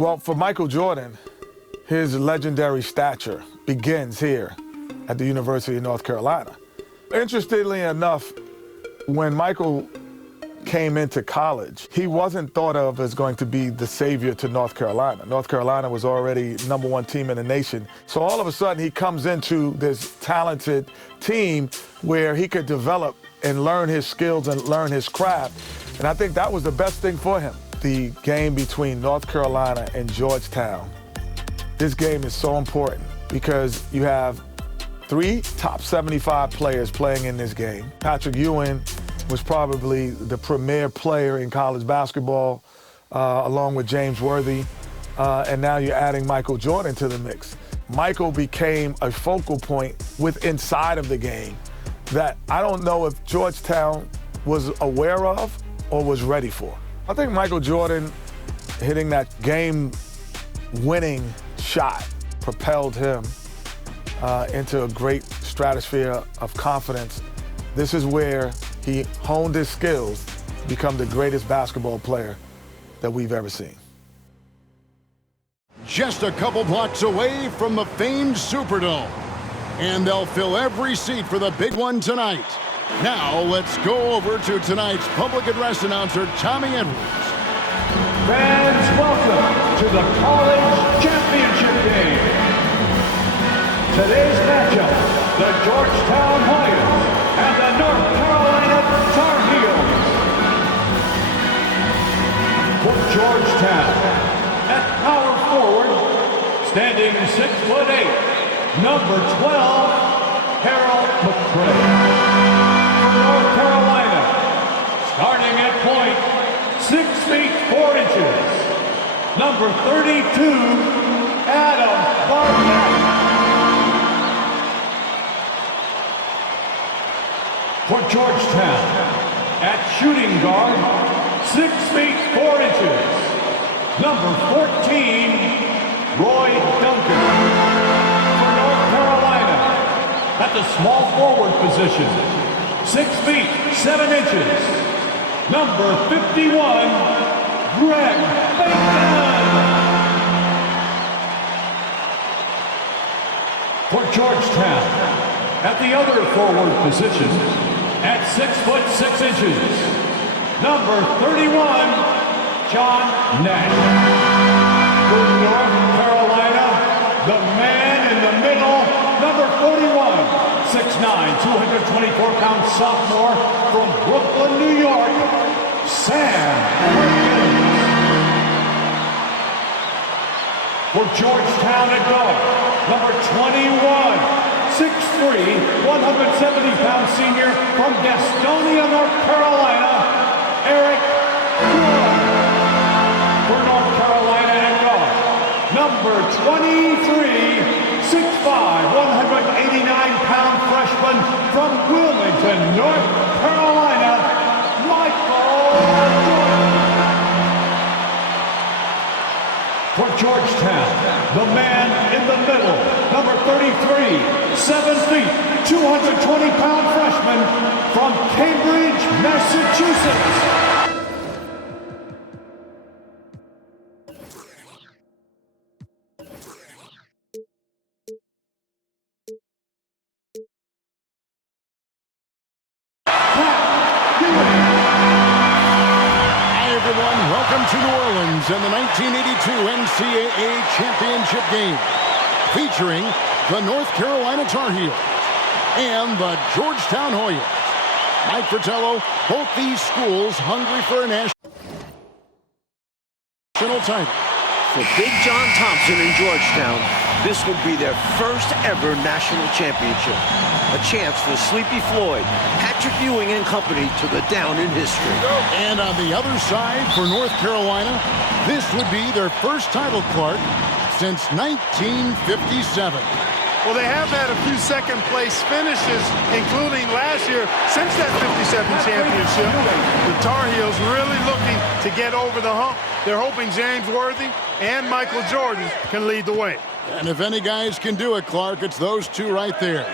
Well, for Michael Jordan, his legendary stature begins here at the University of North Carolina. Interestingly enough, when Michael came into college, he wasn't thought of as going to be the savior to North Carolina. North Carolina was already #1 team in the nation. So all of a sudden he comes into this talented team where he could develop and learn his skills and learn his craft. And I think that was the best thing for him. The game between North Carolina and Georgetown. This game is so important because you have 3 top 75 players playing in this game. Patrick Ewing was probably the premier player in college basketball, along with James Worthy. And now you're adding Michael Jordan to the mix. Michael became a focal point inside of the game that I don't know if Georgetown was aware of or was ready for. I think Michael Jordan hitting that game-winning shot propelled him into a great stratosphere of confidence. This is where he honed his skills to become the greatest basketball player that we've ever seen. Just a couple blocks away from the famed Superdome. And they'll fill every seat for the big one tonight. Now let's go over to tonight's public address announcer, Tommy Edwards. Fans, welcome to the College Championship Game. Today's matchup, the Georgetown Hoyas and the North Carolina Tar Heels. For Georgetown, at power forward, standing 6'8", number 12, Harold McCray. For North Carolina, starting at point, 6 feet 4 inches, number 32, Adam Barnett. For Georgetown, at shooting guard, 6 feet 4 inches, number 14, Roy Duncan. For North Carolina, at the small forward position, 6 feet 7 inches, number 51, Greg Bateman. For Georgetown, at the other forward position, at 6 foot 6 inches, number 31, John Nash. For North Carolina, the man in the middle, number 41, 6'9", 224-pound sophomore from Brooklyn, New York, Sam Perkins. For Georgetown at guard, number 21, 6'3", 170-pound senior from Gastonia, North Carolina, Eric Good. For North Carolina at guard, number 23, 6'5", 189-pound freshman from Wilmington, North Carolina, Michael Jordan. For Georgetown, the man in the middle, number 33, 7 feet, 220-pound freshman from Cambridge, Massachusetts. Welcome to New Orleans and the 1982 NCAA Championship Game, featuring the North Carolina Tar Heels and the Georgetown Hoyas. Mike Fratello, both these schools hungry for a national title. For Big John Thompson in Georgetown, this would be their first ever national championship. A chance for Sleepy Floyd, Patrick Ewing and company to go down in history. And on the other side for North Carolina, this would be their first title, Clark, since 1957. Well, they have had a few second-place finishes, including last year, since that 57 championship. The Tar Heels really looking to get over the hump. They're hoping James Worthy and Michael Jordan can lead the way. And if any guys can do it, Clark, it's those two right there.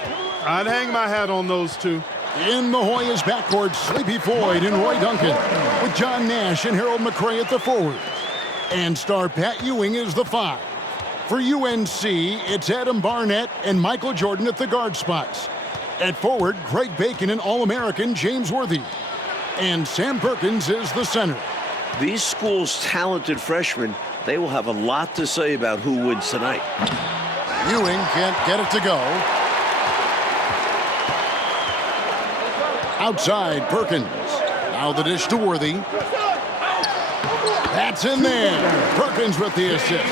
I'd hang my hat on those two. In the Hoyas backcourt, Sleepy Floyd and Roy Duncan, with John Nash and Harold McCray at the forwards. And star Pat Ewing is the 5. For UNC, it's Adam Barnett and Michael Jordan at the guard spots. At forward, Craig Bacon and All-American James Worthy. And Sam Perkins is the center. These schools' talented freshmen, they will have a lot to say about who wins tonight. Ewing can't get it to go. Outside, Perkins. Now the dish to Worthy. That's in there. Perkins with the assist.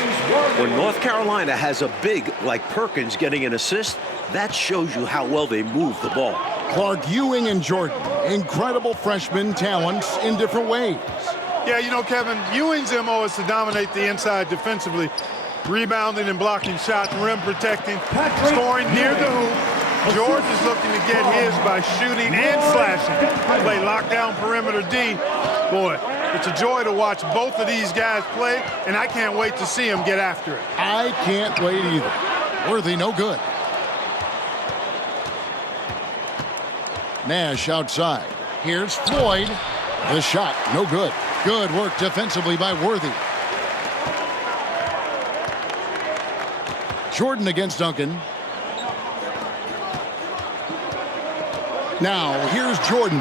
When North Carolina has a big like Perkins getting an assist, that shows you how well they move the ball. Clark, Ewing, and Jordan, incredible freshman talents in different ways. Yeah, you know, Kevin, Ewing's MO is to dominate the inside defensively, rebounding and blocking shots, rim protecting, scoring near the hoop. George is looking to get his by shooting and slashing. Play lockdown perimeter D. Boy, it's a joy to watch both of these guys play, and I can't wait to see them get after it. I can't wait either. Worthy, no good. Nash outside. Here's Floyd. The shot, no good. Good work defensively by Worthy. Jordan against Duncan. Now, here's Jordan.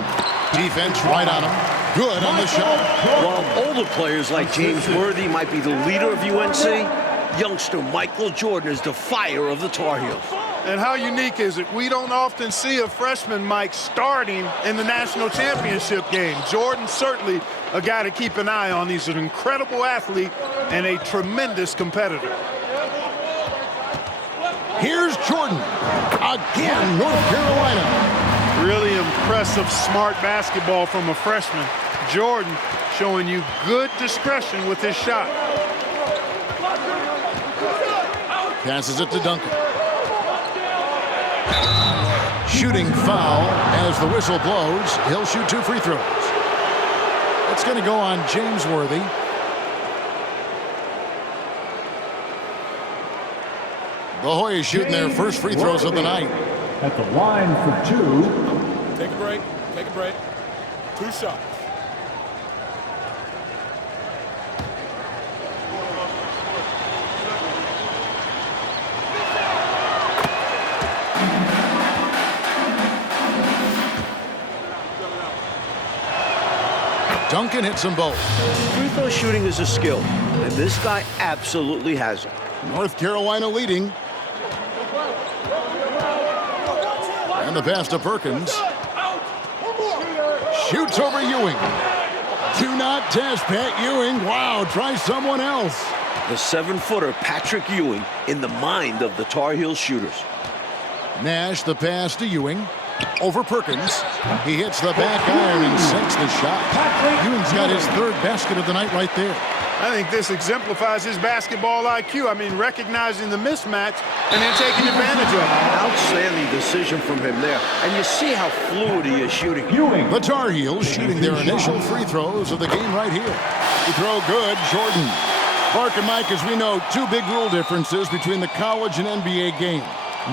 Defense right on him. Good on the shot. While older players like James Worthy might be the leader of UNC, youngster Michael Jordan is the fire of the Tar Heels. And how unique is it? We don't often see a freshman Mike starting in the national championship game. Jordan certainly a guy to keep an eye on. He's an incredible athlete and a tremendous competitor. Here's Jordan. Again, North Carolina. Really impressive, smart basketball from a freshman. Jordan showing you good discretion with his shot. Passes it to Duncan. Shooting foul as the whistle blows. He'll shoot 2 free throws. It's going to go on James Worthy. The Hoyas shooting their first free throws of the night. At the line for 2. Take a break. Take a break. 2 shots. Duncan hits them both. Free throw shooting is a skill, and this guy absolutely has it. North Carolina leading. And the pass to Perkins. Shoots over Ewing. Do not test Pat Ewing. Wow, try someone else. The 7-footer Patrick Ewing in the mind of the Tar Heels shooters. Nash, the pass to Ewing. Over Perkins. He hits the back iron and sinks the shot. Ewing's got his 3rd basket of the night right there. I think this exemplifies his basketball IQ. I mean, recognizing the mismatch and then taking advantage of it. Outstanding decision from him there. And you see how fluid he is shooting. The Tar Heels shooting their initial free throws of the game right here. Free throw good, Jordan. Clark and Mike, as we know, 2 big rule differences between the college and NBA game.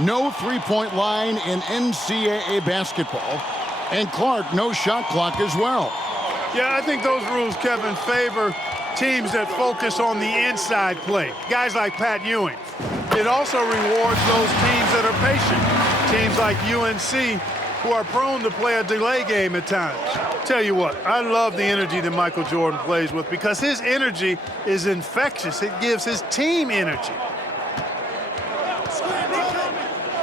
No 3-point line in NCAA basketball. And Clark, no shot clock as well. Yeah, I think those rules, Kevin, favor teams that focus on the inside play. Guys like Pat Ewing. It also rewards those teams that are patient. Teams like UNC who are prone to play a delay game at times. Tell you what, I love the energy that Michael Jordan plays with because his energy is infectious. It gives his team energy.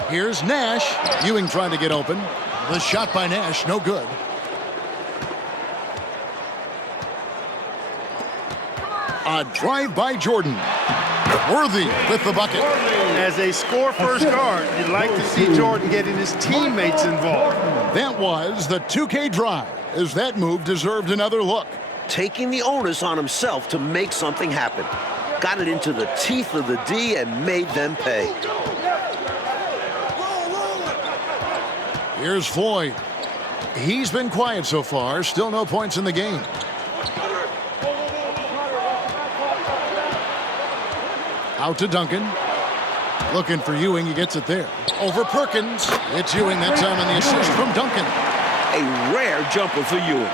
Here's Nash. Ewing trying to get open. The shot by Nash, no good. A drive by Jordan. Worthy with the bucket. As a score-first guard, you'd like to see Jordan getting his teammates involved. That was the 2K drive, as that move deserved another look. Taking the onus on himself to make something happen. Got it into the teeth of the D and made them pay. Here's Floyd. He's been quiet so far. Still no points in the game. Out to Duncan. Looking for Ewing. He gets it there. Over Perkins. It's Ewing that time on the assist from Duncan. A rare jumper for Ewing.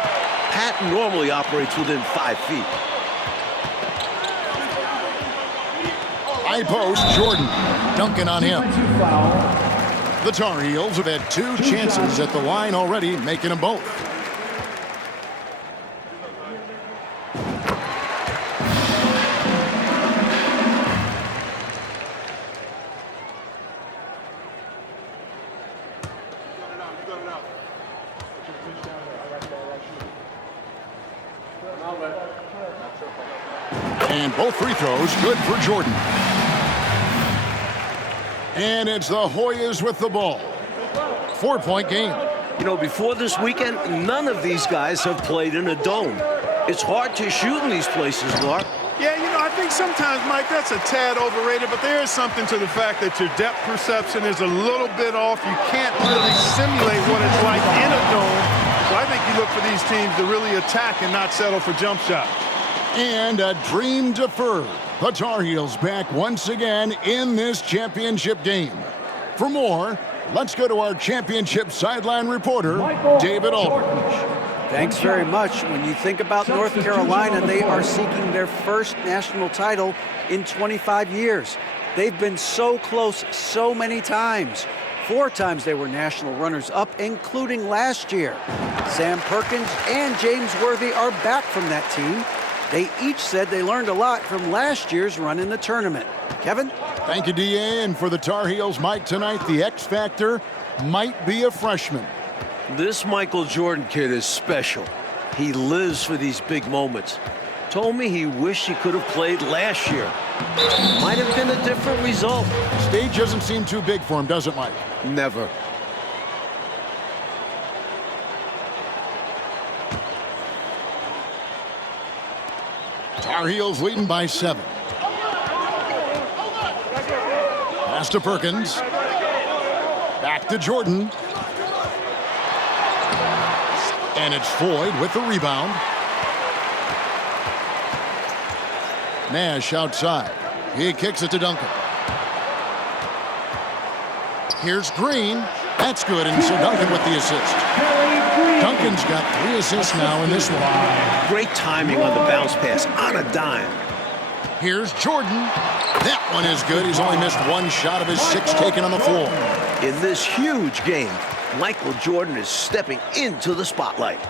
Pat normally operates within 5 feet. High post, Jordan. Duncan on him. The Tar Heels have had 2 chances at the line already, making them both. And both free throws good for Jordan. And it's the Hoyas with the ball. 4-point game. You know, before this weekend, none of these guys have played in a dome. It's hard to shoot in these places, Mark. Yeah, you know, I think sometimes, Mike, that's a tad overrated, but there is something to the fact that your depth perception is a little bit off. You can't really simulate what it's like in a dome. So I think you look for these teams to really attack and not settle for jump shots. And a dream deferred. The Tar Heels back once again in this championship game. For more, let's go to our championship sideline reporter, David Aldridge. Thanks very much. When you think about North Carolina, they are seeking their first national title in 25 years. They've been so close so many times. 4 times they were national runners-up, including last year. Sam Perkins and James Worthy are back from that team. They each said they learned a lot from last year's run in the tournament. Kevin? Thank you, D.A. And for the Tar Heels, Mike, tonight, the X factor might be a freshman. This Michael Jordan kid is special. He lives for these big moments. Told me he wished he could have played last year. Might have been a different result. Stage doesn't seem too big for him, does it, Mike? Never. Tar Heels leading by 7. Pass to Perkins. Back to Jordan. And it's Floyd with the rebound. Nash outside. He kicks it to Duncan. Here's Green. That's good, and so Duncan with the assist. Duncan's got 3 assists now in this one. Great timing on the bounce pass on a dime. Here's Jordan. That one is good. He's only missed 1 shot of his 6 taken on the floor. In this huge game, Michael Jordan is stepping into the spotlight.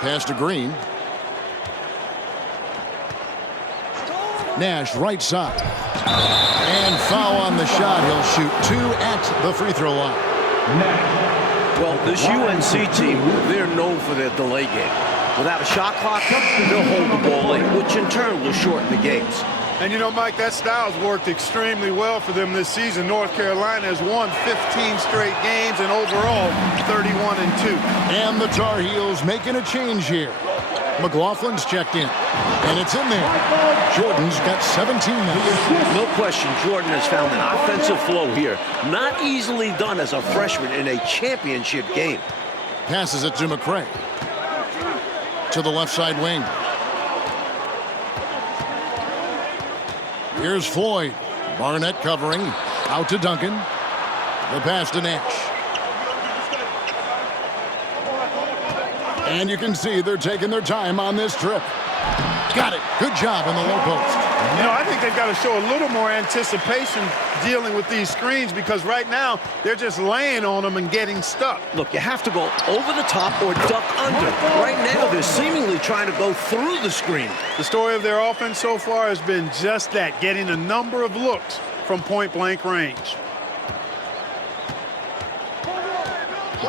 Pass to Green. Nash right side. And foul on the shot. He'll shoot 2 at the free throw line. Well, this UNC team, they're known for their delay game. Without a shot clock, they'll hold the ball late, which in turn will shorten the games. And you know, Mike, that style's worked extremely well for them this season. North Carolina has won 15 straight games and overall 31-2. And the Tar Heels making a change here. McLaughlin's checked in, and it's in there. Jordan's got 17 now. No question, Jordan has found an offensive flow here. Not easily done as a freshman in a championship game. Passes it to McCray. To the left side wing. Here's Floyd. Barnett covering. Out to Duncan. The pass to Nash. And you can see they're taking their time on this trip. Got it. Good job in the low post. You know, I think they've got to show a little more anticipation dealing with these screens, because right now they're just laying on them and getting stuck. Look, you have to go over the top or duck under. Right now, they're seemingly trying to go through the screen. The story of their offense so far has been just that, getting a number of looks from point-blank range.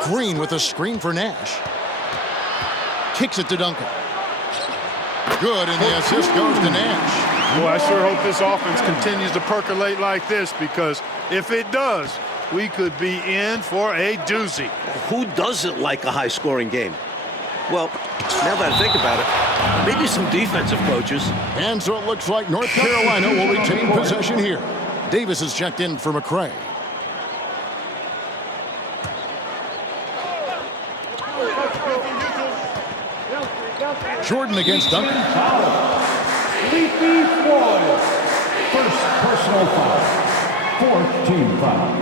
Green with a screen for Nash. Kicks it to Duncan. Good, and the assist goes to Nash. Boy, I sure hope this offense continues to percolate like this, because if it does, we could be in for a doozy. Who doesn't like a high-scoring game? Well, now that I think about it, maybe some defensive coaches. And so it looks like North Carolina will retain possession here. Davis is checked in for McCray. Jordan against Duncan. Sleepy Floyd. First personal foul. 4th team foul.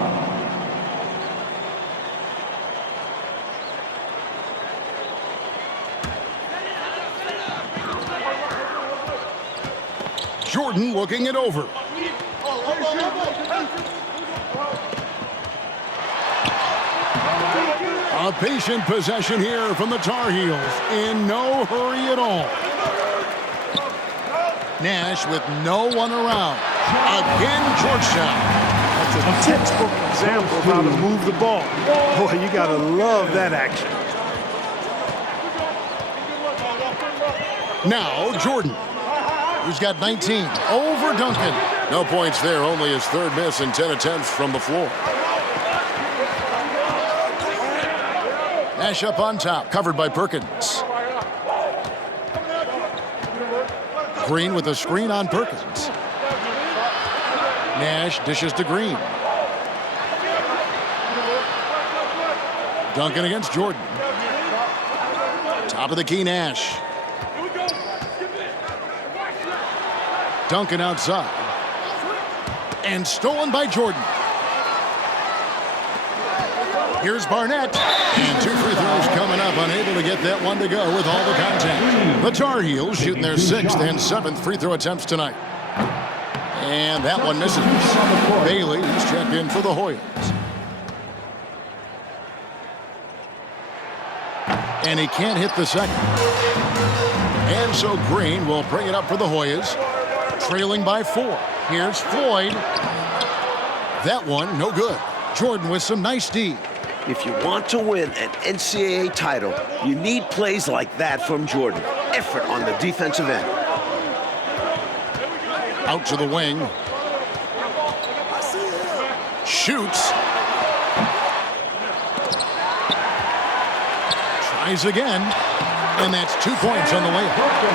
Jordan looking it over. A patient possession here from the Tar Heels. In no hurry at all. Nash with no one around. Again, Georgetown. That's a textbook example of how to move the ball. Boy, you got to love that action. Now, Jordan, who's got 19. Over Duncan. No points there, only his third miss in 10 attempts from the floor. Nash up on top, covered by Perkins. Green with a screen on Perkins. Nash dishes to Green. Duncan against Jordan. Top of the key, Nash. Duncan outside. And stolen by Jordan. Here's Barnett. And 2 free throws coming up, unable to get that one to go with all the contact. The Tar Heels shooting their 6th and 7th free throw attempts tonight. And that one misses. Bailey is checked in for the Hoyas. And he can't hit the second. And so Green will bring it up for the Hoyas. Trailing by 4. Here's Floyd. That one, no good. Jordan with some nice D. If you want to win an NCAA title, you need plays like that from Jordan. Effort on the defensive end. Out to the wing. Shoots. Tries again. And that's 2 points on the way.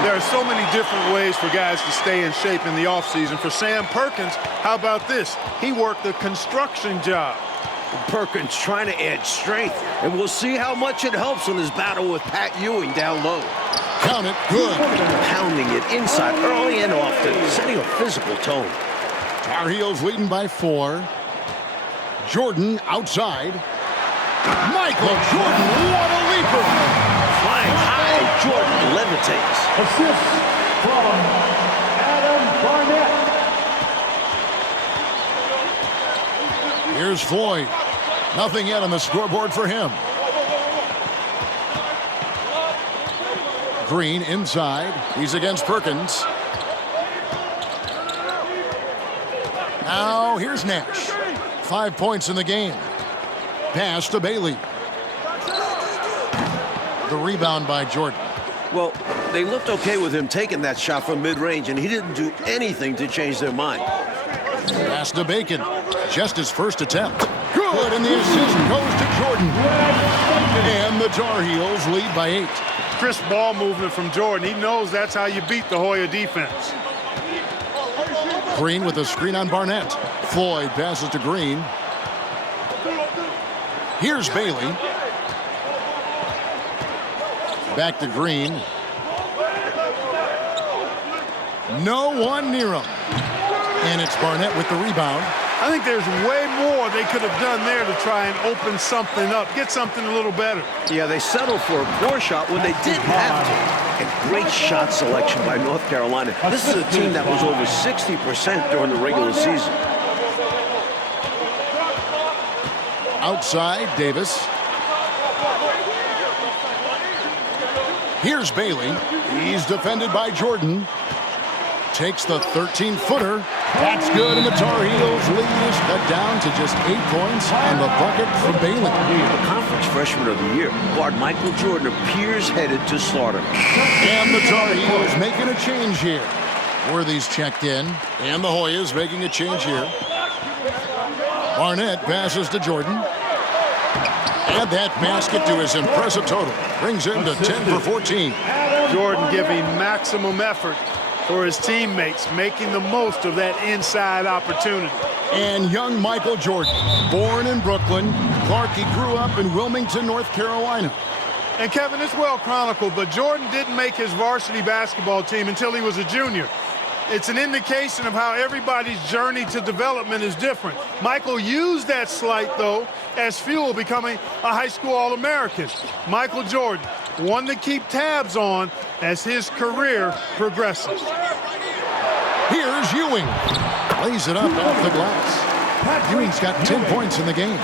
There are so many different ways for guys to stay in shape in the offseason. For Sam Perkins, how about this? He worked a construction job. Perkins trying to add strength, and we'll see how much it helps in his battle with Pat Ewing down low. Count it, good. Pounding it inside early and often, setting a physical tone. Tar Heels leading by 4. Jordan outside. Michael Jordan, what a leaper! Flying high, Jordan levitates. Assist from Adam Barnett. Here's Floyd. Nothing yet on the scoreboard for him. Green inside. He's against Perkins. Now here's Nash. 5 points in the game. Pass to Bailey. The rebound by Jordan. Well, they looked okay with him taking that shot from mid-range, and he didn't do anything to change their mind. Pass to Bacon. Just his first attempt. Good, and the assist goes to Jordan. And the Tar Heels lead by 8. Crisp ball movement from Jordan. He knows that's how you beat the Hoya defense. Green with a screen on Barnett. Floyd passes to Green. Here's Bailey. Back to Green. No one near him. And it's Barnett with the rebound. I think there's way more they could have done there to try and open something up, get something a little better. Yeah, they settled for a poor shot when they didn't have to. And great shot selection by North Carolina. This is a team that was over 60% during the regular season. Outside, Davis. Here's Bailey. He's defended by Jordan. Takes the 13-footer. That's good, and the Tar Heels lead is cut down to just 8 points on the bucket for Bailey. The conference freshman of the year, guard Michael Jordan appears headed to slaughter. And the Tar Heels making a change here. Worthy's checked in, and the Hoyas making a change here. Barnett passes to Jordan. And that basket to his impressive total. Brings him to 10 for 14. Jordan giving maximum effort for his teammates, making the most of that inside opportunity. And young Michael Jordan, born in Brooklyn. Clark, he grew up in Wilmington, North Carolina. And Kevin, it's well chronicled, but Jordan didn't make his varsity basketball team until he was a junior. It's an indication of how everybody's journey to development is different. Michael used that slight, though, as fuel, becoming a high school All-American. Michael Jordan, one to keep tabs on as his career progresses. Here's Ewing. Lays it up off the glass. Ewing's got 10 points in the game.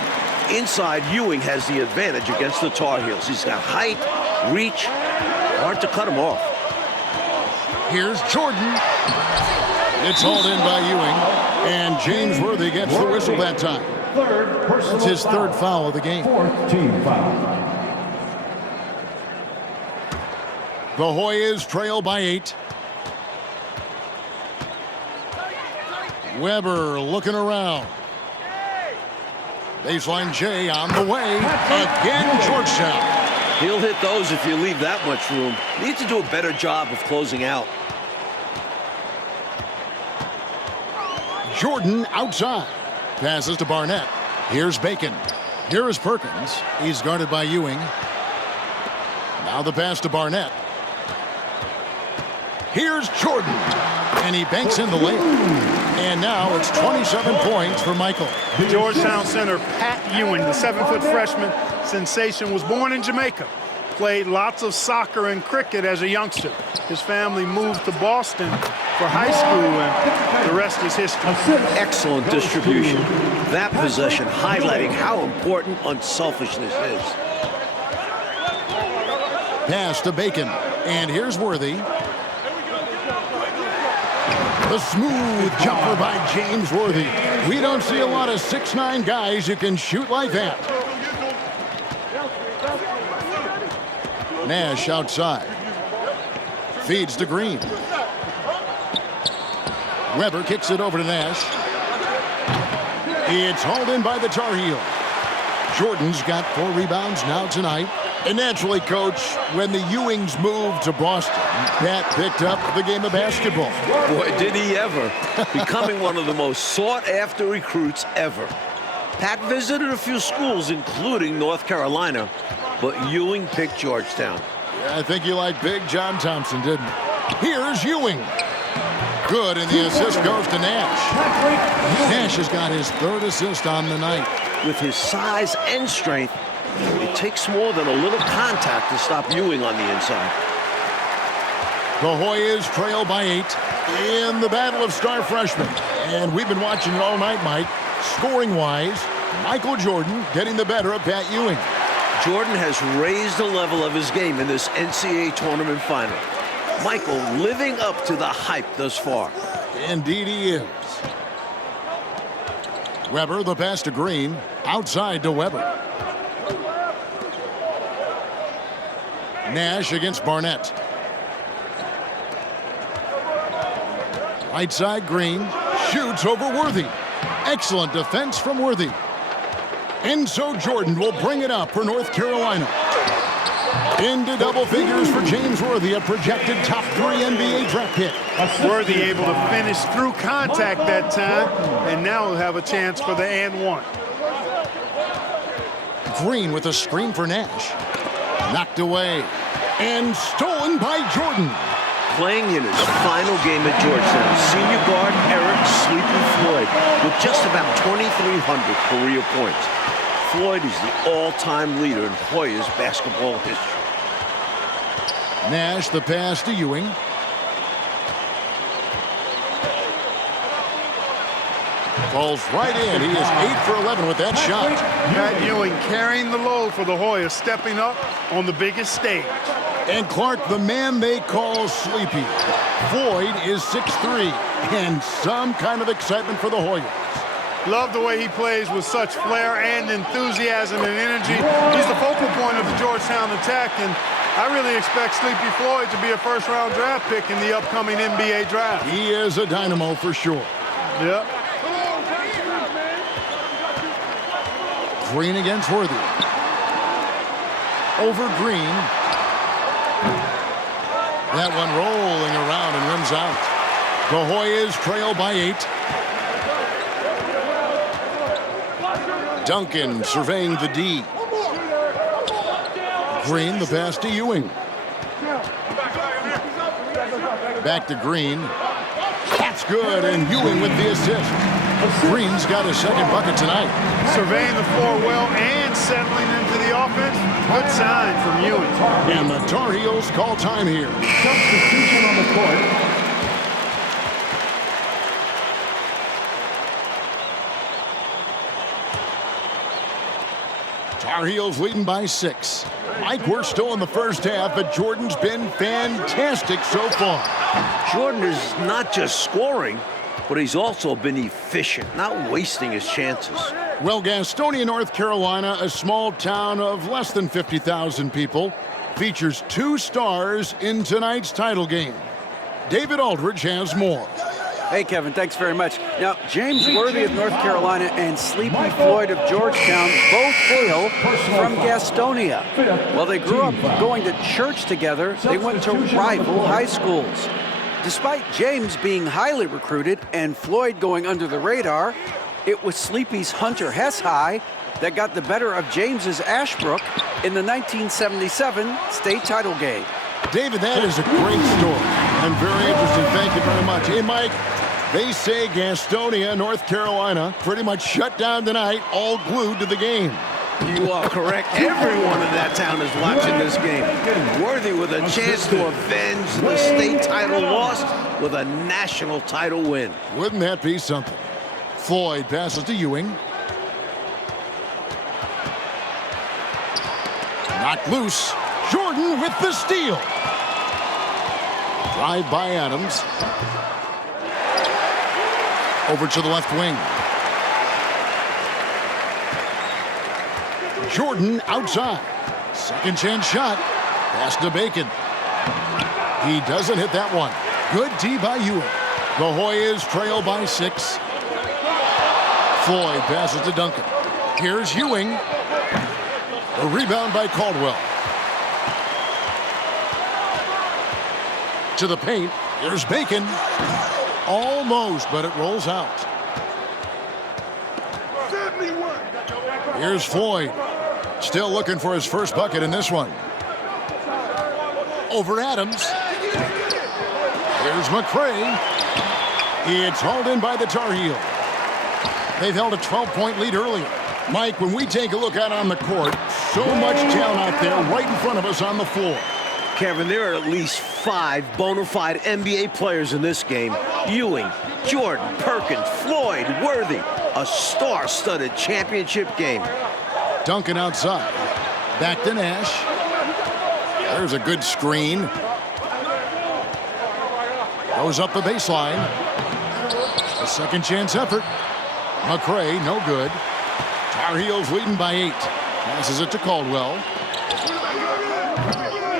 Inside, Ewing has the advantage against the Tar Heels. He's got height, reach, hard to cut him off. Here's Jordan. It's hauled in by Ewing, and James Worthy gets the whistle that time. It's his third foul of the game. Fourth team foul. The Hoyas trail by 8. Weber looking around. Baseline J on the way. Again, Georgetown. He'll hit those if you leave that much room. Need to do a better job of closing out. Jordan outside. Passes to Barnett. Here's Bacon. Here is Perkins. He's guarded by Ewing. Now the pass to Barnett. Here's Jordan. And he banks in the layup. And now it's 27 points for Michael. Georgetown center Pat Ewing, the 7-foot freshman sensation, was born in Jamaica. Played lots of soccer and cricket as a youngster. His family moved to Boston for high school, and the rest is history. Excellent distribution. That possession highlighting how important unselfishness is. Pass to Bacon. And here's Worthy. The smooth jumper by James Worthy. We don't see a lot of 6'9" guys who can shoot like that. Nash outside. Feeds to Green. Weber kicks it over to Nash. It's hauled in by the Tar Heel. Jordan's got 4 rebounds now tonight. And naturally, Coach, when the Ewings moved to Boston, Pat picked up the game of basketball. Boy, did he ever. Becoming one of the most sought-after recruits ever. Pat visited a few schools, including North Carolina, but Ewing picked Georgetown. Yeah, I think you liked Big John Thompson, didn't you? Here's Ewing. Good, and the assist goes to Nash. Nash has got his 3rd assist on the night. With his size and strength, it takes more than a little contact to stop Ewing on the inside. The Hoyas trail by 8 in the battle of star freshmen. And we've been watching it all night, Mike. Scoring-wise, Michael Jordan getting the better of Pat Ewing. Jordan has raised the level of his game in this NCAA tournament final. Michael living up to the hype thus far. Indeed he is. Weber, the pass to Green. Outside to Weber. Nash against Barnett. Right side, Green. Shoots over Worthy. Excellent defense from Worthy. And so Jordan will bring it up for North Carolina. Into double figures for James Worthy, a projected top 3 NBA draft pick. Worthy able to finish through contact that time, and now he'll have a chance for the and one. Green with a screen for Nash. Knocked away and stolen by Jordan. Playing in his final game at Georgetown, senior guard Eric Sleepy Floyd with just about 2,300 career points. Floyd is the all-time leader in Hoyas basketball history. Nash, the pass to Ewing. Falls right in. He is 8 for 11 with that shot. Pat Ewing carrying the load for the Hoyas, stepping up on the biggest stage. And Clark, the man they call Sleepy. Floyd is 6'3", and some kind of excitement for the Hoyas. Love the way he plays with such flair and enthusiasm and energy. He's the focal point of the Georgetown attack, and I really expect Sleepy Floyd to be a first-round draft pick in the upcoming NBA draft. He is a dynamo for sure. Yep. Green against Worthy. Over Green. That one rolling around and rims out. The Hoyas trail by 8. Duncan surveying the D. Green, the pass to Ewing. Back to Green. That's good, and Ewing with the assist. Green's got his 2nd bucket tonight. Surveying the floor well and settling into the offense. Good sign from Ewing. And the Tar Heels call time here. Substitution on the court. Tar Heels leading by 6. Mike, we're still in the first half, but Jordan's been fantastic so far. Jordan is not just scoring, but he's also been efficient, not wasting his chances. Well, Gastonia, North Carolina, a small town of less than 50,000 people, features 2 stars in tonight's title game. David Aldridge has more. Hey, Kevin, thanks very much. Now, James Worthy of North Carolina and Sleepy Floyd of Georgetown both hail from Gastonia. While they grew up going to church together, they went to rival high schools. Despite James being highly recruited and Floyd going under the radar, it was Sleepy's Hunter Hess High that got the better of James's Ashbrook in the 1977 state title game. David, that is a great story and very interesting. Thank you very much. Hey, Mike, they say Gastonia, North Carolina, pretty much shut down tonight, all glued to the game. You are correct. Everyone in that town is watching this game. Worthy with a chance to avenge the state title loss with a national title win. Wouldn't that be something? Floyd passes to Ewing. Knocked loose. Jordan with the steal. Drive by Adams. Over to the left wing. Jordan outside. Second chance shot. Pass to Bacon. He doesn't hit that one. Good D by Ewing. The Hoyas trail by 6. Floyd passes to Duncan. Here's Ewing. A rebound by Caldwell. To the paint. Here's Bacon. Almost, but it rolls out. Here's Floyd. Still looking for his first bucket in this one. Over Adams. Here's McCray. It's hauled in by the Tar Heels. They've held a 12-point lead earlier. Mike, when we take a look out on the court, so much talent out there right in front of us on the floor. Kevin, there are at least 5 bona fide NBA players in this game. Ewing, Jordan, Perkins, Floyd, Worthy. A star-studded championship game. Duncan outside. Back to Nash. There's a good screen. Goes up the baseline. A second chance effort. McCray, no good. Tar Heels leading by 8. Passes it to Caldwell.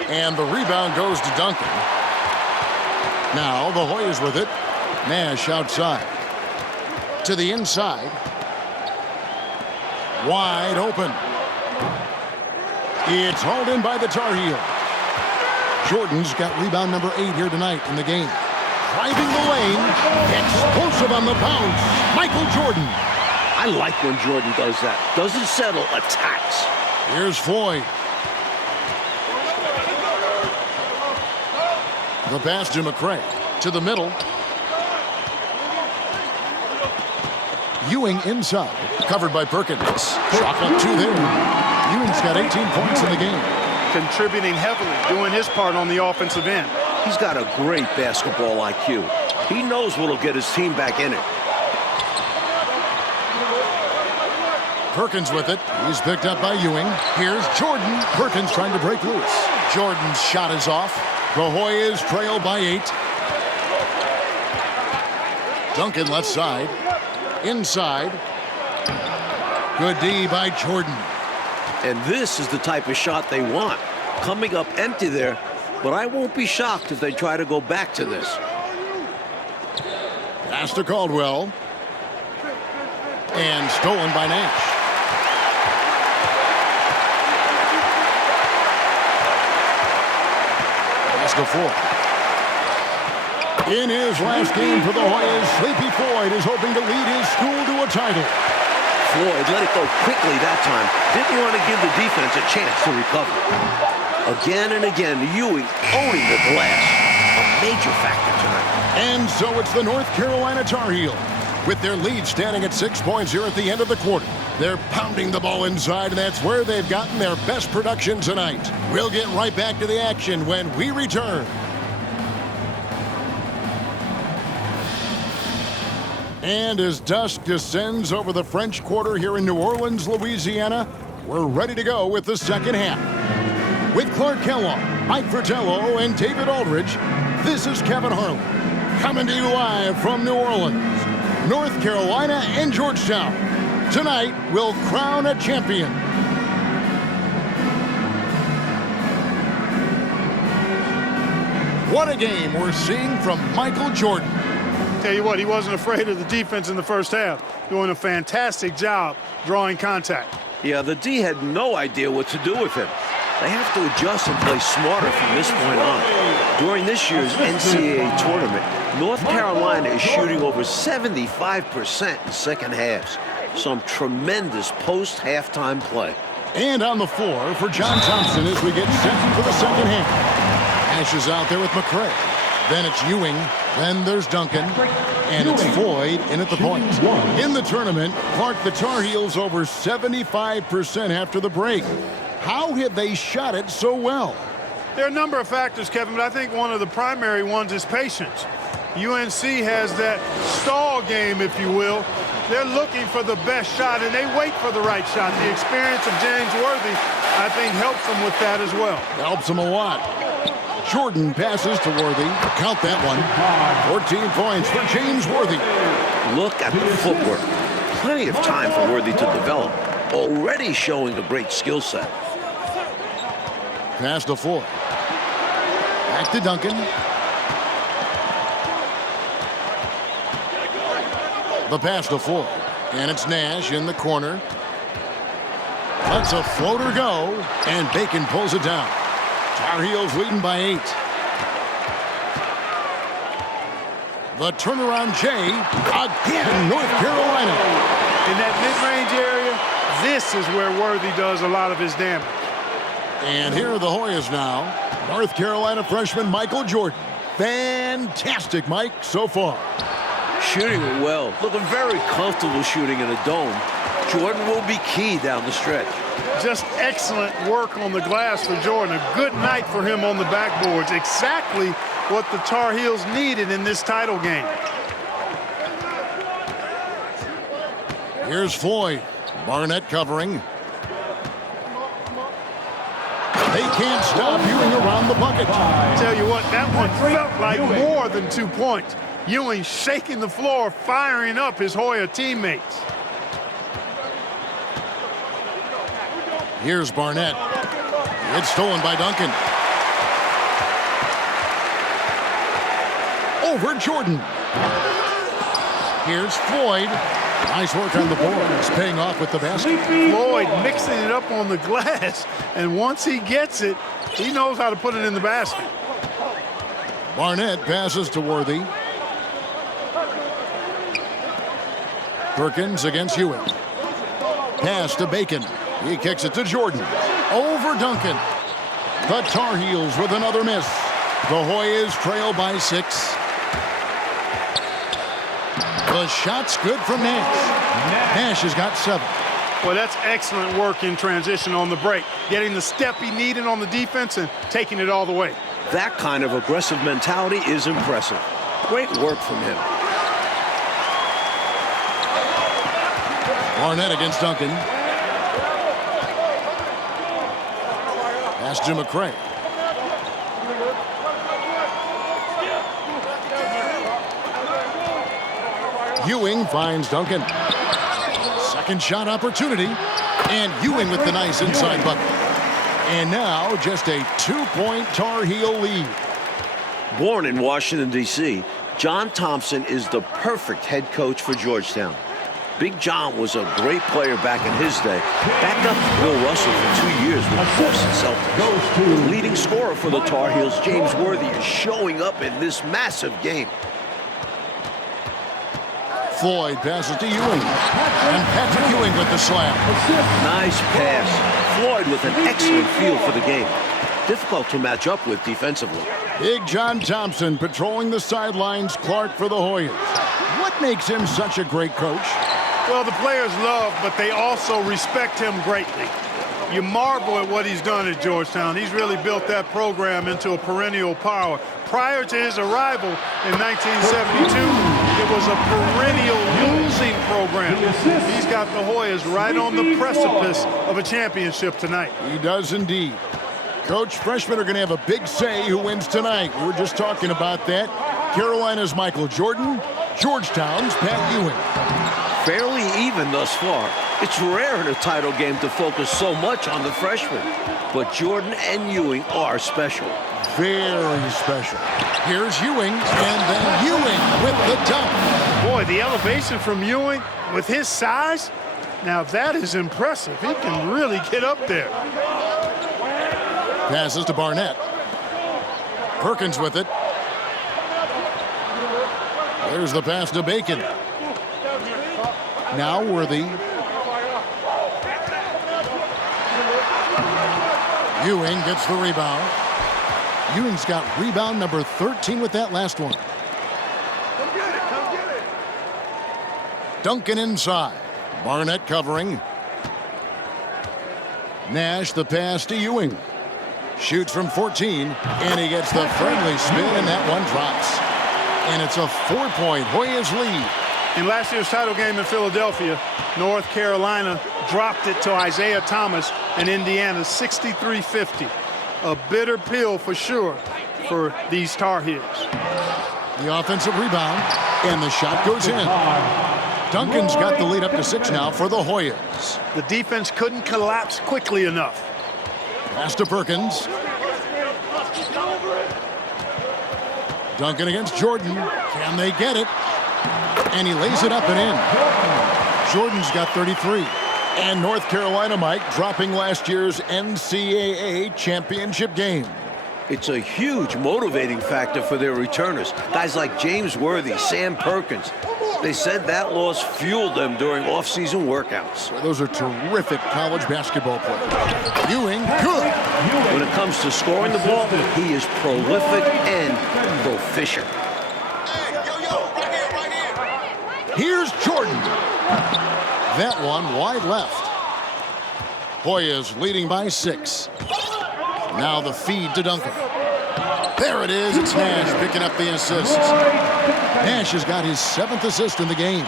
And the rebound goes to Duncan. Now the Hoyas with it. Nash outside. To the inside. Wide open. It's hauled in by the Tar Heels. Jordan's got rebound number 8 here tonight in the game. Driving the lane. Explosive on the bounce. Michael Jordan. I like when Jordan does that. Doesn't settle, attacks. Here's Floyd. The pass to McCray. To the middle. Ewing inside. Covered by Perkins. Shot up 2 there. Ewing's got 18 points in the game. Contributing heavily, doing his part on the offensive end. He's got a great basketball IQ. He knows what'll get his team back in it. Perkins with it. He's picked up by Ewing. Here's Jordan. Perkins trying to break loose. Jordan's shot is off. The Hoyas trail by 8. Duncan left side. Inside. Good D by Jordan. And this is the type of shot they want. Coming up empty there, but I won't be shocked if they try to go back to this. Pass to Caldwell. And stolen by Nash. Pass to Floyd. In his last game for the Hoyas, Sleepy Floyd is hoping to lead his school to a title. Floyd let it go quickly that time. Didn't want to give the defense a chance to recover. Again and again, Ewing owning the glass. A major factor tonight. And so it's the North Carolina Tar Heels. With their lead standing at 6 points here at the end of the quarter. They're pounding the ball inside, and that's where they've gotten their best production tonight. We'll get right back to the action when we return. And as dusk descends over the French Quarter here in New Orleans, Louisiana, We're ready to go with the second half. With Clark Kellogg, Mike Fratello, and David Aldridge, this is Kevin Harlan, coming to you live from New Orleans, North Carolina, and Georgetown. Tonight, we'll crown a champion. What a game we're seeing from Michael Jordan. Tell you what, he wasn't afraid of the defense in the first half, doing a fantastic job drawing contact. Yeah, the D had no idea what to do with him. They have to adjust and play smarter from this point on. During this year's NCAA tournament, North Carolina is shooting over 75% in second halves. Some tremendous post-halftime play. And on the floor for John Thompson as we get set for the second half. Ash is out there with McCray. Then it's Ewing. Then there's Duncan. And it's Floyd in at the point. In the tournament, Clark, the Tar Heels over 75% after the break. How have they shot it so well? There are a number of factors, Kevin, but I think one of the primary ones is patience. UNC has that stall game, if you will. They're looking for the best shot, and they wait for the right shot. The experience of James Worthy, I think, helps them with that as well. Helps them a lot. Jordan passes to Worthy. Count that one. 14 points for James Worthy. Look at the footwork. Plenty of time for Worthy to develop. Already showing a great skill set. Pass to Floyd. Back to Duncan. The pass to Floyd. And it's Nash in the corner. Lets a floater go. And Bacon pulls it down. Tar Heels leading by 8. The turnaround Jay. Again, North Carolina. In that mid-range area, this is where Worthy does a lot of his damage. And here are the Hoyas now. North Carolina freshman Michael Jordan. Fantastic, Mike, so far. Shooting it well. Looking very comfortable shooting in a dome. Jordan will be key down the stretch. Just excellent work on the glass for Jordan. A good night for him on the backboards. Exactly what the Tar Heels needed in this title game. Here's Floyd. Barnett covering. They can't stop Ewing around the bucket. Tell you what, that one felt like more than 2 points. Ewing shaking the floor, firing up his Hoya teammates. Here's Barnett. It's stolen by Duncan. Over Jordan. Here's Floyd. Nice work on the boards, paying off with the basket. Floyd mixing it up on the glass, and once he gets it, he knows how to put it in the basket. Barnett passes to Worthy. Perkins against Ewing. Pass to Bacon. He kicks it to Jordan. Over Duncan. The Tar Heels with another miss. The Hoyas trail by 6. The shot's good from Nash. Nash has got 7. Well, that's excellent work in transition on the break. Getting the step he needed on the defense and taking it all the way. That kind of aggressive mentality is impressive. Great work from him. Barnett against Duncan. Pass to McCray. Ewing finds Duncan. Second shot opportunity. And Ewing with the nice inside bucket. And now just a 2-point Tar Heel lead. Born in Washington, D.C., John Thompson is the perfect head coach for Georgetown. Big John was a great player back in his day. Backed up Bill Russell for 2 years with the Boston Celtics. The leading scorer for the Tar Heels, James Worthy, is showing up in this massive game. Floyd passes to Ewing. And Patrick Ewing with the slam. Nice pass. Floyd with an excellent feel for the game. Difficult to match up with defensively. Big John Thompson patrolling the sidelines. Clark for the Hoyas. What makes him such a great coach? Well, the players love, but they also respect him greatly. You marvel at what he's done at Georgetown. He's really built that program into a perennial power. Prior to his arrival in 1972, it was a perennial losing program. He's got the Hoyas right on the precipice of a championship tonight. He does indeed. Coach, freshmen are going to have a big say who wins tonight. We were just talking about that. Carolina's Michael Jordan, Georgetown's Pat Ewing. Fairly even thus far. It's rare in a title game to focus so much on the freshmen. But Jordan and Ewing are special. Very special. Here's Ewing, and then Ewing with the dunk. Boy, the elevation from Ewing with his size, now that is impressive. He can really get up there. Passes to Barnett. Perkins with it. There's the pass to Bacon. Now Worthy. Ewing gets the rebound. Ewing's got rebound number 13 with that last one. Come get it. Duncan inside. Barnett covering. Nash the pass to Ewing. Shoots from 14, and he gets the friendly spin, and that one drops. And it's a 4-point Hoyas lead. In last year's title game in Philadelphia, North Carolina dropped it to Isaiah Thomas and Indiana 63-50. A bitter pill for sure for these Tar Heels. The offensive rebound, and the shot goes in. Duncan's got the lead up to 6 now for the Hoyas. The defense couldn't collapse quickly enough. Pass to Perkins. Duncan against Jordan. Can they get it? And he lays it up and in. Jordan's got 33. And North Carolina, Mike, dropping last year's NCAA championship game. It's a huge motivating factor for their returners. Guys like James Worthy, Sam Perkins. They said that loss fueled them during off-season workouts. Those are terrific college basketball players. Ewing, good. When it comes to scoring the ball, he is prolific and proficient. Here's Jordan. That one wide left. Hoyas leading by 6. Now the feed to Duncan. There it is. It's Nash picking up the assist. Nash has got his 7th assist in the game.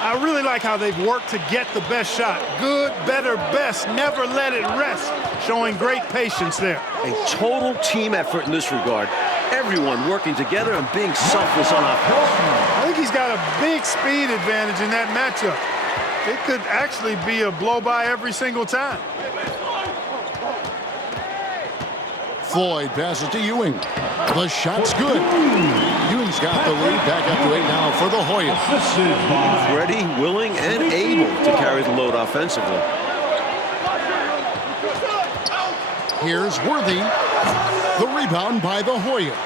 I really like how they've worked to get the best shot. Good, better, best. Never let it rest. Showing great patience there. A total team effort in this regard. Everyone working together and being selfless on offense. I think he's got a big speed advantage in that matchup. It could actually be a blow-by every single time. Floyd passes to Ewing. The shot's good. Ewing's got the lead back up to 8 now for the Hoyas. Ready, willing, and able to carry the load offensively. Here's Worthy. The rebound by the Hoyas.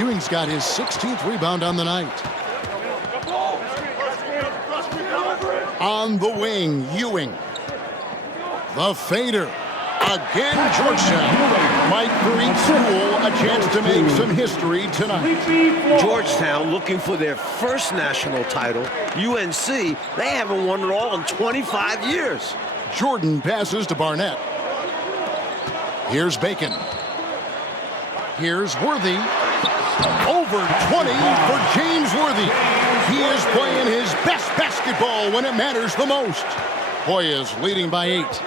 Ewing's got his 16th rebound on the night. On the wing, Ewing. The fader. Again, Georgetown might bring school a chance to make some history tonight. Georgetown looking for their first national title. UNC, they haven't won it all in 25 years. Jordan passes to Barnett. Here's Bacon. Here's Worthy. Over 20 for James Worthy. He is playing his best basketball when it matters the most. Hoyas leading by 8.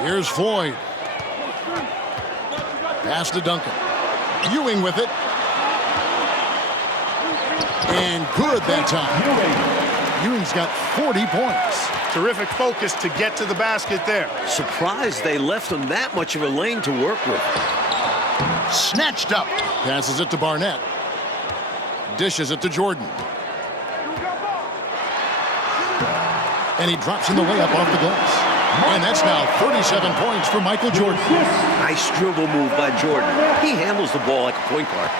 Here's Floyd. Pass to Duncan. Ewing with it. And good that time. Ewing's got 40 points. Terrific focus to get to the basket there. Surprised they left him that much of a lane to work with. Snatched up. Passes it to Barnett. Dishes it to Jordan. And he drops in the layup off the glass. And that's now 37 points for Michael Jordan. Nice dribble move by Jordan. He handles the ball like a point guard.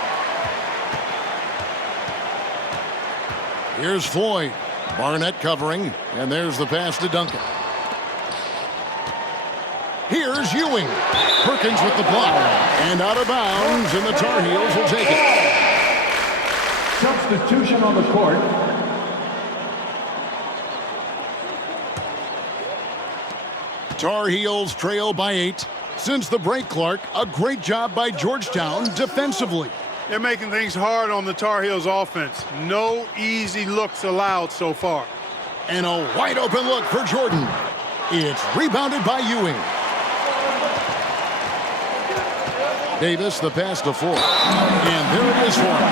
Here's Floyd. Barnett covering. And there's the pass to Duncan. Here's Ewing. Perkins with the block. And out of bounds, and the Tar Heels will take it. Substitution on the court. Tar Heels trail by 8. Since the break, Clark, a great job by Georgetown defensively. They're making things hard on the Tar Heels offense. No easy looks allowed so far. And a wide open look for Jordan. It's rebounded by Ewing. Davis, the pass to Floyd. And there it is for him.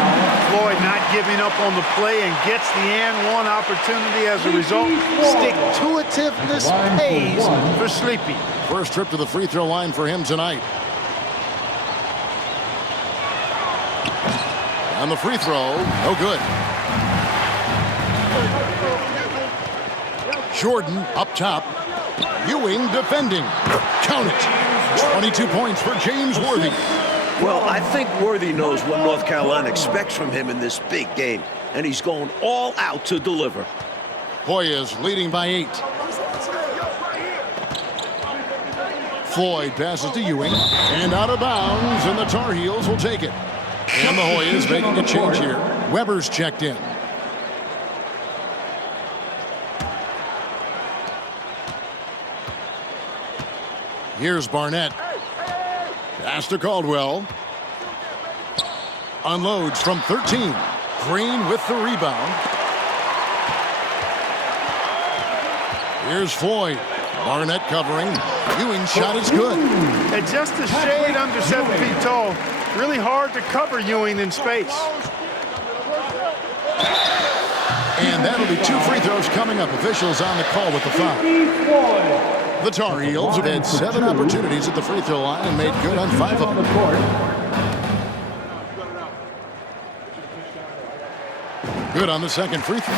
Floyd not giving up on the play and gets the and one opportunity as a result. Stick-to-itiveness pays for Sleepy. First trip to the free throw line for him tonight. And the free throw, no good. Jordan up top. Ewing defending. Count it. 22 points for James Worthy. Well, I think Worthy knows what North Carolina expects from him in this big game, and he's going all out to deliver. Hoyas leading by 8. Floyd passes to Ewing, and out of bounds, and the Tar Heels will take it. And the Hoyas making a change here. Weber's checked in. Here's Barnett. Pass to Caldwell. Unloads from 13. Green with the rebound. Here's Floyd. Barnett covering. Ewing's shot is good. At just a shade under 7 feet tall, really hard to cover Ewing in space. And that'll be 2 free throws coming up. Officials on the call with the foul. The Tar Heels have had 7 opportunities at the free throw line and made good on 5 of them. Good on the second free throw.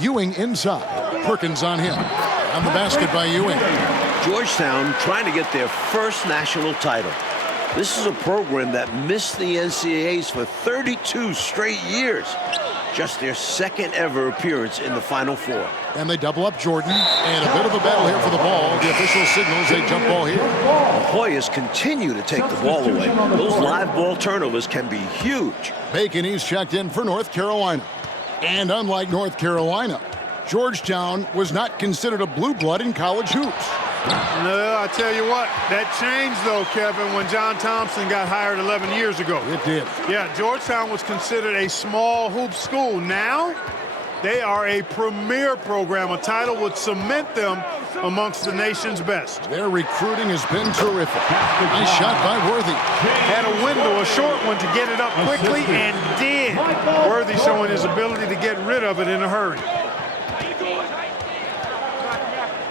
Ewing inside. Perkins on him. On the basket by Ewing. Georgetown trying to get their first national title. This is a program that missed the NCAAs for 32 straight years. Just their second ever appearance in the Final Four. And they double up Jordan. And a bit of a battle here for the ball. The official signals a jump ball here. The Hoyas continue to take the ball away. Those live ball turnovers can be huge. Bacon, he's checked in for North Carolina. And unlike North Carolina, Georgetown was not considered a blue blood in college hoops. No, I tell you what, that changed though, Kevin, when John Thompson got hired 11 years ago. It did. Yeah, Georgetown was considered a small hoop school. Now, they are a premier program. A title would cement them amongst the nation's best. Their recruiting has been terrific. Nice shot by Worthy. Had a window, a short one, to get it up quickly, and did. Worthy showing his ability to get rid of it in a hurry.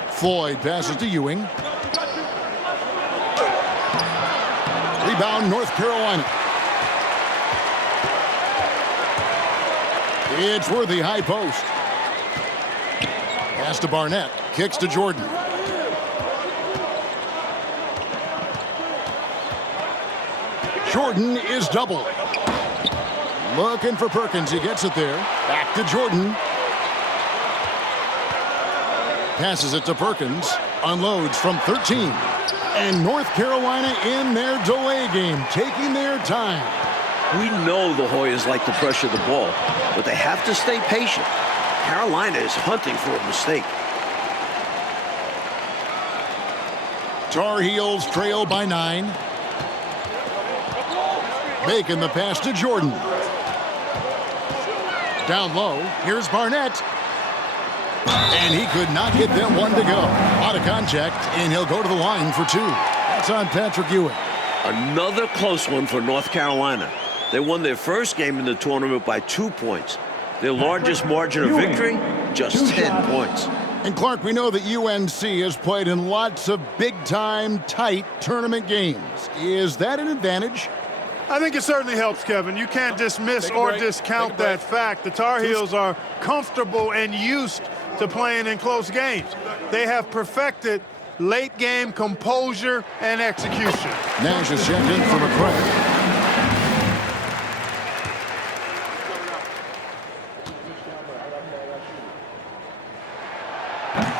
Floyd passes to Ewing. Rebound, North Carolina. It's Worthy, high post. Pass to Barnett. Kicks to Jordan. Jordan is double. Looking for Perkins. He gets it there. Back to Jordan. Passes it to Perkins. Unloads from 13. And North Carolina in their delay game, taking their time. We know the Hoyas like to pressure the ball, but they have to stay patient. Carolina is hunting for a mistake. Tar Heels trail by 9. Bacon the pass to Jordan. Down low, here's Barnett. And he could not get them one to go. Out of contact, and he'll go to the line for 2. That's on Patrick Ewing. Another close one for North Carolina. They won their first game in the tournament by 2 points. Their largest margin of victory, just 10 points. And Clark, we know that UNC has played in lots of big-time, tight tournament games. Is that an advantage? I think it certainly helps, Kevin. You can't dismiss or discount that fact. The Tar Heels are comfortable and used to playing in close games. They have perfected late game composure and execution. Nash is checked in for McCray.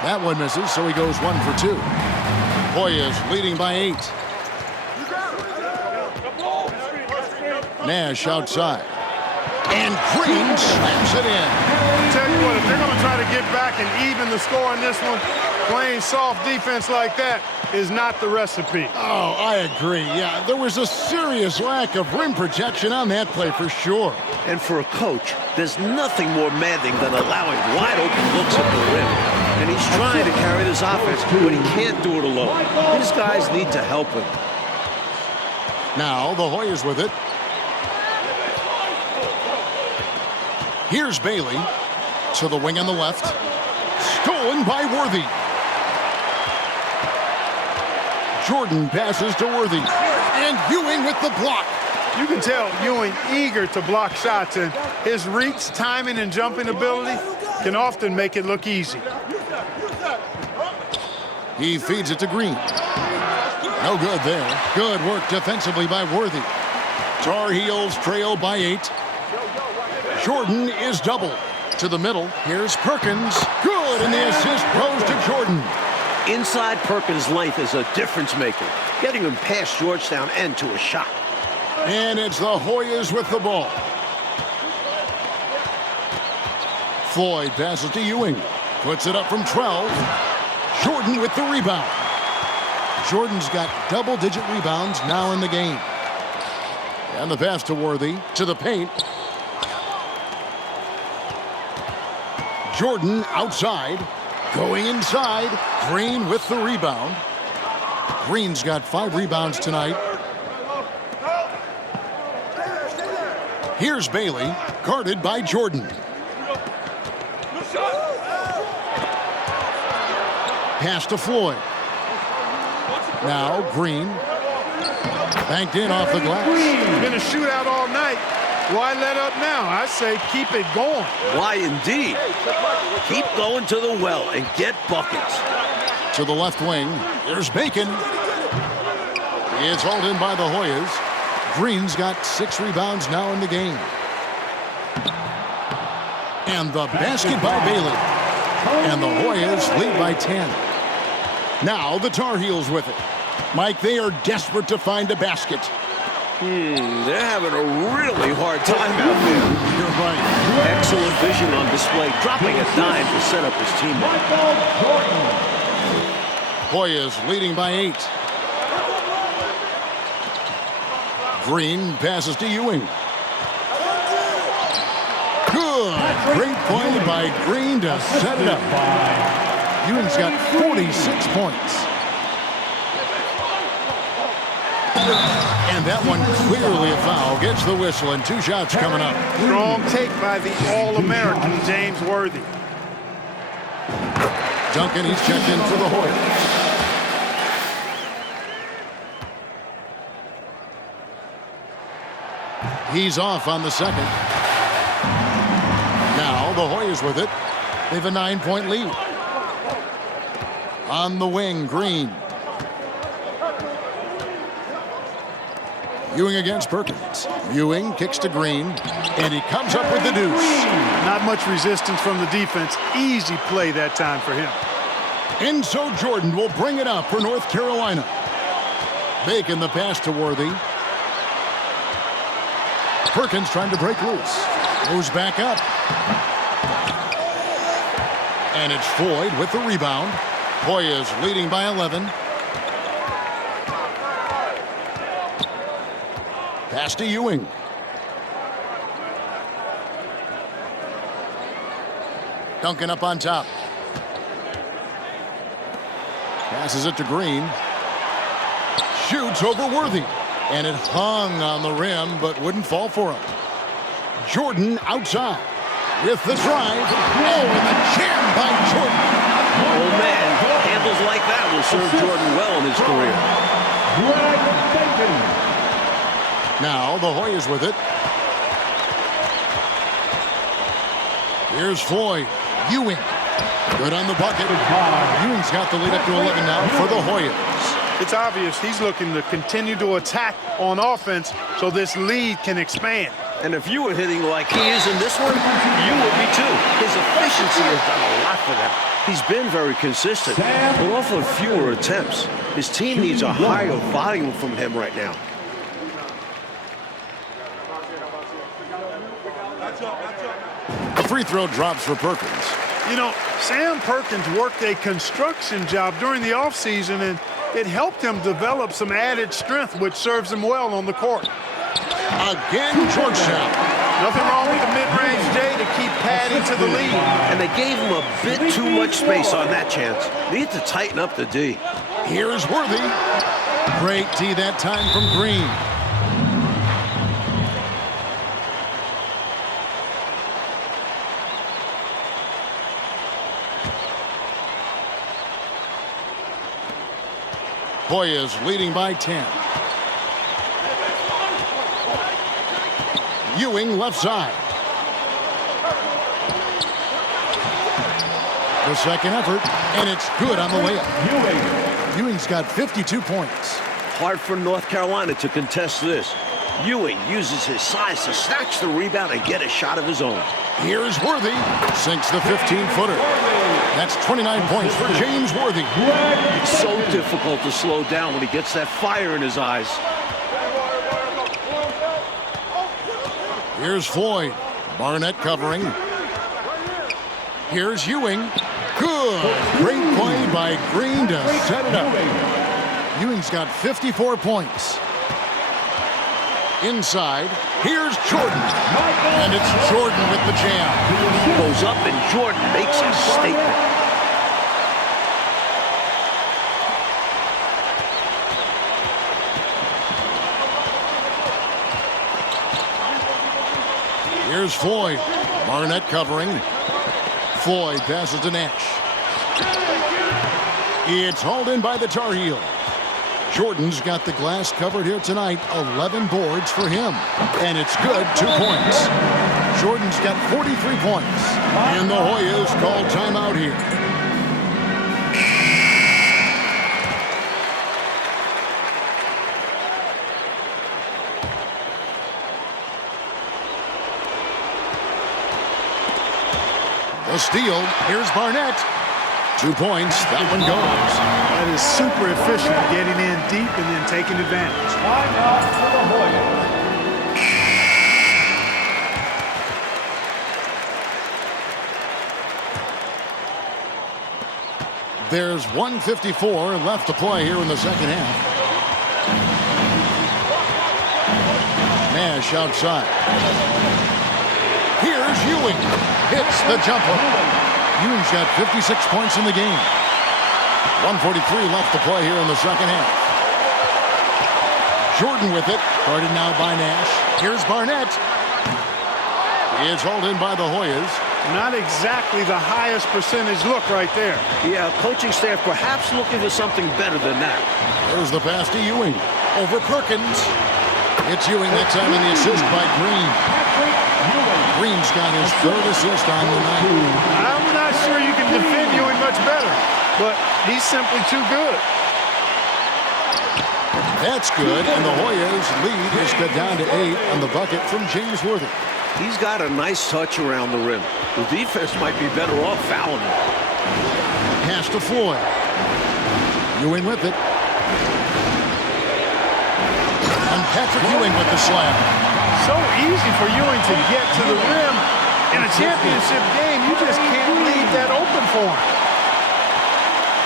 That one misses, so he goes 1 for 2. Hoyas leading by 8. Nash outside. And Green slams it in. I'll tell you what, if they're going to try to get back and even the score in this one, playing soft defense like that is not the recipe. Oh, I agree. Yeah, there was a serious lack of rim protection on that play for sure. And for a coach, there's nothing more maddening than allowing wide open looks at the rim. And he's trying to carry this offense, but he can't do it alone. His guys need to help him. Now the Hoyas with it. Here's Bailey to the wing on the left. Stolen by Worthy. Jordan passes to Worthy. And Ewing with the block. You can tell Ewing eager to block shots, and his reach, timing, and jumping ability can often make it look easy. He feeds it to Green. No good there. Good work defensively by Worthy. Tar Heels trail by 8. Jordan is doubled. To the middle. Here's Perkins. Good, and the assist goes to Jordan. Inside Perkins' length is a difference maker, getting him past Georgetown and to a shot. And it's the Hoyas with the ball. Floyd passes to Ewing. Puts it up from 12. Jordan with the rebound. Jordan's got double-digit rebounds now in the game. And the pass to Worthy. To the paint. Jordan outside. Going inside. Green with the rebound. Green's got 5 rebounds tonight. Here's Bailey, guarded by Jordan. Pass to Floyd. Now Green. Banked in off the glass. It's been a shootout all night. Why let up now? I say keep it going. Why indeed? Keep going to the well and get buckets. To the left wing. There's Bacon. It's hauled in by the Hoyas. Green's got 6 rebounds now in the game. And the basket by Bailey. And the Hoyas lead by 10. Now the Tar Heels with it. Mike, they are desperate to find a basket. They're having a really hard time out there. You're right. Excellent vision on display, dropping a dime to set up his teammate. Hoyas leading by 8. Green passes to Ewing. Good. Great play by Green to set it up. Ewing's got 46 points. And that one clearly a foul. Gets the whistle, and 2 shots coming up. Strong take by the All-American James Worthy. Duncan, he's checked in for the Hoyas. He's off on the second. Now the Hoyas with it. They have a 9-point lead. On the wing, Green. Ewing against Perkins. Ewing kicks to Green, and he comes up with the deuce. Not much resistance from the defense. Easy play that time for him. And so Jordan will bring it up for North Carolina. Bacon the pass to Worthy. Perkins trying to break loose. Moves back up. And it's Floyd with the rebound. Hoyas leading by 11. Pass to Ewing. Duncan up on top. Passes it to Green. Shoots over Worthy. And it hung on the rim, but wouldn't fall for him. Jordan outside with the drive. Oh, and the jam by Jordan. Oh, man. Handles like that will serve Jordan well in his career. Now the Hoyas with it. Here's Floyd. Ewing. Good on the bucket. Ewing's got the lead up to 11 now for the Hoyas. It's obvious he's looking to continue to attack on offense so this lead can expand. And if you were hitting like he is in this one, you would be too. His efficiency has done a lot for them. He's been very consistent, but off of fewer attempts. His team needs a higher volume from him right now. free throw drops for Perkins. You know, Sam Perkins worked a construction job during the offseason, and it helped him develop some added strength, which serves him well on the court. Again, Georgetown. Nothing wrong with the mid-range J to keep padding to the lead. And they gave him a bit too much space on that chance. Need to tighten up the D. Here's Worthy. Great D that time from Green. Hoyas leading by 10. Ewing left side. The second effort, and it's good on the layup. Ewing's got 52 points. Hard for North Carolina to contest this. Ewing uses his size to snatch the rebound and get a shot of his own. Here's Worthy. Sinks the 15-footer. That's 29 points for James Worthy. It's so difficult to slow down when he gets that fire in his eyes. Here's Floyd. Barnett covering. Here's Ewing. Good. Great play by Green to set it up. Ewing's got 54 points. Inside, here's Jordan. And it's Jordan with the jam. Goes up and Jordan makes a statement. Here's Floyd. Barnett covering. Floyd passes to Nash. It's hauled in by the Tar Heel. Jordan's got the glass covered here tonight. 11 boards for him. And it's good, 2 points. Jordan's got 43 points. And the Hoyas call timeout here. The steal. Here's Barnett. 2 points. That one goes. That is super efficient, getting in deep and then taking advantage. Timeout for the Hoyas. There's 1:54 left to play here in the second half. Nash outside. Here's Ewing. Hits the jumper. Ewing's got 56 points in the game. 1:43 left to play here in the second half. Jordan with it. Guarded now by Nash. Here's Barnett. It's hauled in by the Hoyas. Not exactly the highest percentage look right there. Yeah, coaching staff perhaps looking for something better than that. There's the pass to Ewing. Over Perkins. It's Ewing that time on the assist by Green. Green's got his third assist on the night. I'm not sure you can defend Ewing much better, but he's simply too good. That's good, and the Hoyas lead is cut down to 8 on the bucket from James Worthy. He's got a nice touch around the rim. The defense might be better off fouling him. Pass to Floyd. Ewing with it. And Patrick Ewing with the slam. So easy for Ewing to get to the rim. In a championship game, you just can't leave that open for him.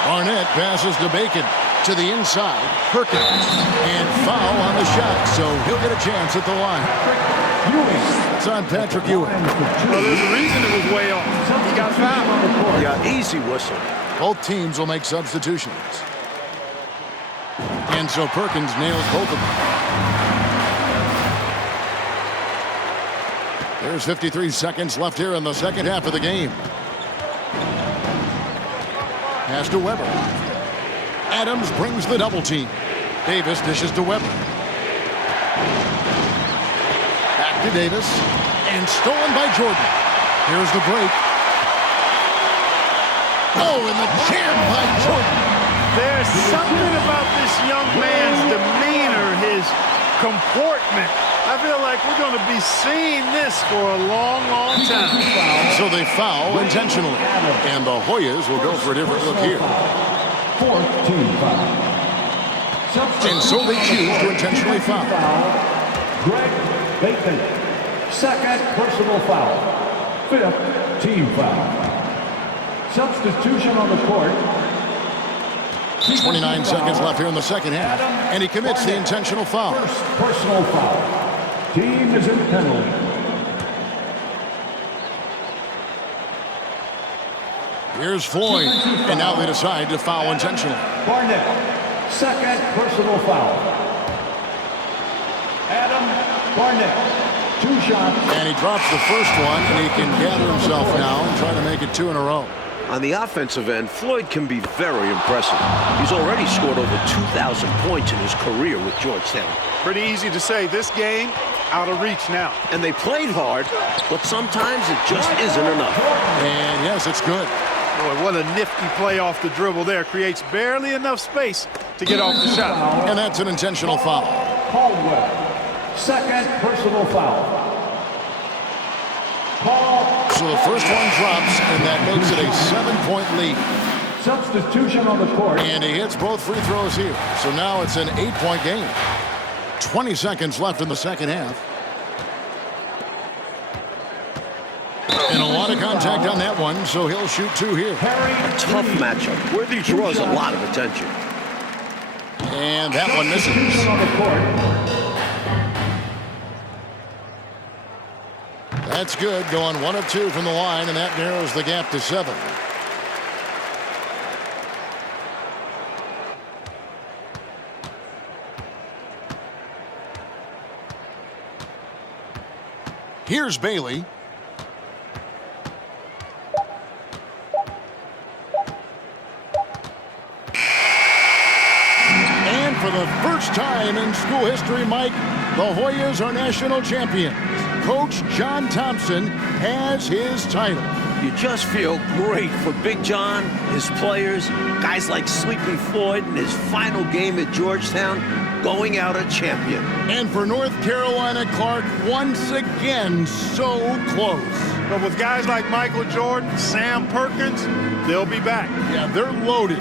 Barnett passes to Bacon. To the inside, Perkins. And foul on the shot, so he'll get a chance at the line. It's on Patrick Ewing. Well, there's a reason it was way off. He got fouled. Yeah, easy whistle. Both teams will make substitutions. And so Perkins nails both of them. There's 53 seconds left here in the second half of the game. Pass to Weber. Adams brings the double team. Davis dishes to Weber. Back to Davis. And stolen by Jordan. Here's the break. Oh, and the jam by Jordan. There's something about this young man's demeanor, his comportment. I feel like we're going to be seeing this for a long, long time. So they foul intentionally. And the Hoyas will go for a different look here. Fourth team foul. And so they choose to intentionally foul. Greg Bacon. Second personal foul. Fifth team foul. Substitution on the court. 29 seconds left here in the second half, and he commits the intentional foul. First personal foul. Team is in penalty. Here's Floyd, and now they decide to foul intentionally. Barnett, second personal foul. Adam Barnett, 2 shots. And he drops the first one, and he can gather himself now and try to make it 2 in a row. On the offensive end, Floyd can be very impressive. He's already scored over 2,000 points in his career with Georgetown. Pretty easy to say, this game out of reach now. And they played hard, but sometimes it just isn't enough. And yes, it's good. Boy, what a nifty play off the dribble there. Creates barely enough space to get off the shot. And that's an intentional foul. Caldwell, second personal foul. So the first one drops, and that makes it a 7-point lead. Substitution on the court. And he hits both free throws here. So now it's an 8-point game. 20 seconds left in the second half. And a lot of contact on that one, so he'll shoot 2 here. A tough matchup. Worthy draws a lot of attention. And that one misses. On the court. That's good, going 1 of 2 from the line, and that narrows the gap to 7. Here's Bailey. And for the first time in school history, Mike, the Hoyas are national champions. Coach John Thompson has his title. You just feel great for Big John, his players, guys like Sleepy Floyd in his final game at Georgetown, going out a champion. And for North Carolina, Clark, once again, so close. But with guys like Michael Jordan, Sam Perkins, they'll be back. Yeah, they're loaded.